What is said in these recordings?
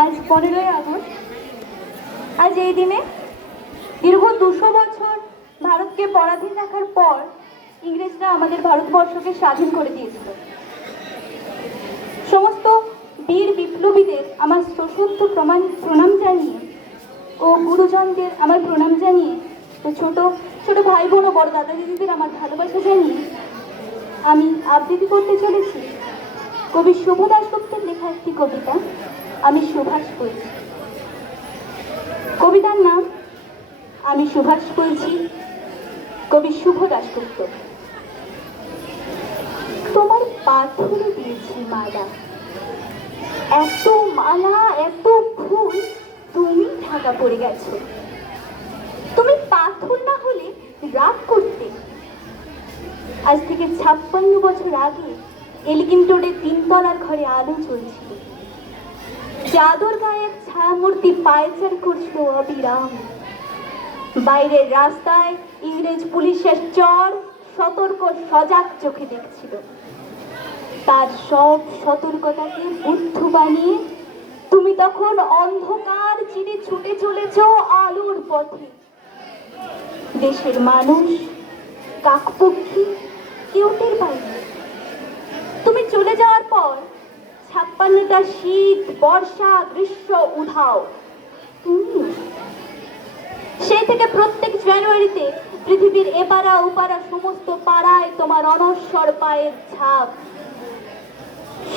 আজ পনেরোই আগস্ট। আজ এই দিনে দীর্ঘ দুশো বছর ভারতকে পরাধীন রাখার পর ইংরেজরা আমাদের ভারতবর্ষকে স্বাধীন করে দিয়েছিল। সমস্ত বীর বিপ্লবীদের আমার সশুদ্ধ প্রমাণ প্রণাম জানিয়ে ও গুরুজনদের আমার প্রণাম জানিয়ে ও ছোট ছোট ভাই বোন ও বড় দাদা দিদিদের আমার ভালোবাসা জানিয়ে আমি আবৃত্তি করতে চলেছি। কবি শুভ দাশগুপ্তের লেখা একটি কবিতা, আমি সুভাষ বলছি। কবিতার নাম, আমি সুভাষ বলছি, কবি শুভ দাশগুপ্ত তোমার পাথরে দিয়েছি মালা, এত মালা, এত ফুল, তুমি ঢাকা পড়ে গেছো। তুমি পাথর না হলে রাগ করতে। আজ থেকে ছাপ্পান্ন বছর আগে এলিগিন রোডে তিনতলার ঘরে আলো চলছিল চাদর গায়ে ছায়ামূর্তি পায়চার করছিল অবিরাম। বাইরের রাস্তায় ইংরেজ পুলিশের চর সতর্ক সজাগ চোখে দেখছিল। তার সব সতর্কতাকে বুদ্ধ বানিয়ে, তুমি তখন অন্ধকার চিরে ছুটে চলেছ আলোর পথে। দেশের মানুষ, কাকপক্ষী, কেউ টের পায়নি। তুমি চলে যাওয়ার পর ছাপ্পান্নটা শীত, বর্ষা, গ্রীষ্ম, উধাও। সেই থেকে প্রত্যেক জানুয়ারিতে পৃথিবীর এপারা ওপারা সমস্ত পাড়ায় তোমার অনস্বর পায়ের ছাপ।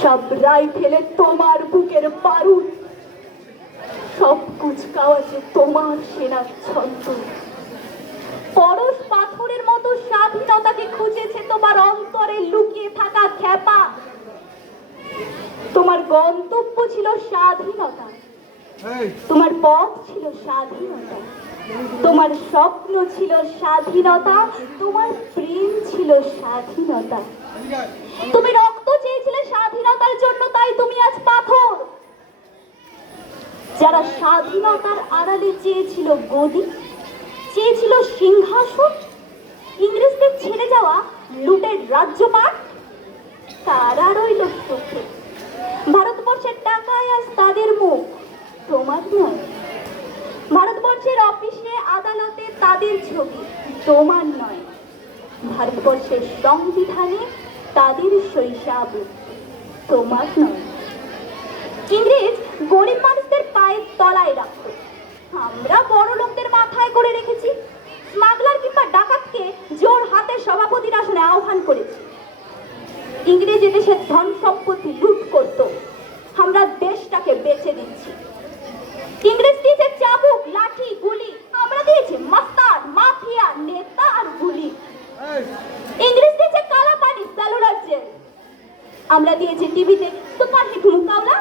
সব রাইফেলে তোমার বুকের বারুদ সব কুচকাওয়াজে তোমার সেনা ছন্দ। পরশ পাথরের মতো স্বাধীনতাকে খুঁজেছে তোমার লুকিয়ে থাকা খ্যাপা। তোমার গন্তব্য ছিল স্বাধীনতা। তোমার পথ ছিল স্বাধীনতা। তোমার স্বপ্ন ছিল স্বাধীনতা। তোমার প্রেম ছিল স্বাধীনতা। তুমি রক্ত চেয়েছিলে স্বাধীনতার জন্য তাই তুমি আজ পাথর। যারা স্বাধীনতার আড়ালে চেয়েছিল গদি চেয়েছিল সিংহাসন ইংরেজদের ছেড়ে যাওয়া লুটের রাজ্যপাট তারা রইল চোখে ভারতবর্ষের টাকায় আজ তাদের মুখ। তোমার নয়। ভারতবর্ষের অফিসে আদালতে তাদের ছবি। তোমার নয়। ভারতবর্ষের সংবিধানে তাদের শৈশাব। তোমার নয়। ইংরেজ গরিব মানুষদের পায়ের তলায় রাখতো আমরা বড় লোকদের মাথায় করে রেখেছি। স্মাগলার কিংবা ডাকাতকে জোর হাতে সভাপতির আসনে আহ্বান করেছি। ইংরেজ দেশের ধন সম্পত্তি লুট করত। আমরা দেশটাকে বেচে দিচ্ছি। ইংরেজ দিয়েছে চাবুক, লাঠি, গুলি, আমরা দিয়েছি। মাস্তার মাফিয়া, নেতা আর গুলি। ইংরেজ দিয়েছে কালা পানি সেলুলার জেল। আমরা দিয়েছি টিভিতে সুপারহিট মুকাবলা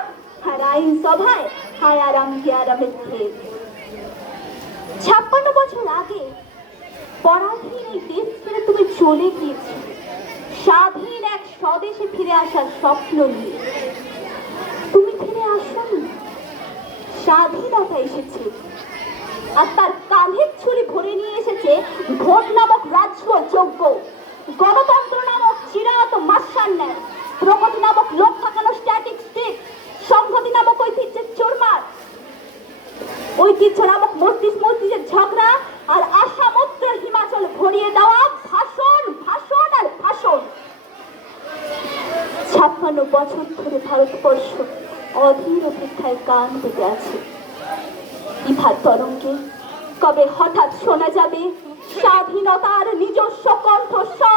আর আইন সভায়, হায় আরাম কি আরামের খেয়ে ছাপ্পান্ন বছর আগে, পরাধীন এই দেশ ছেড়ে তুমি চলে গিয়েছি স্বাধীন এক স্বদেশে ফিরে আসার স্বপ্ন নিয়ে। তুমি ফিরে আসনি স্বাধীনতা এসেছে। আর তার কাঁধের ছুরি ভরে নিয়ে এসেছে ভোট নামক রাজ্য যোগ্য গণতন্ত্র নামক চিরাত মাসার ন্যায়। প্রগতি নামক লোক থাকানো স্ট্যাটিক স্টিক সংহতি নামক ঐতিহ্যের চোরমার। ঐতিহ্য নামক মস্তিষ্ক মস্তিষ্কের ঝগড়া আর আশামত্র হিমাচল ভরিয়ে দেওয়া ছাপ্পান্ন বছর ধরে ভারতবর্ষ অধীর অপেক্ষায় গান পেতে আছে। ইভার তরঙ্গে কবে হঠাৎ শোনা যাবে স্বাধীনতার নিজস্ব কণ্ঠস্বর?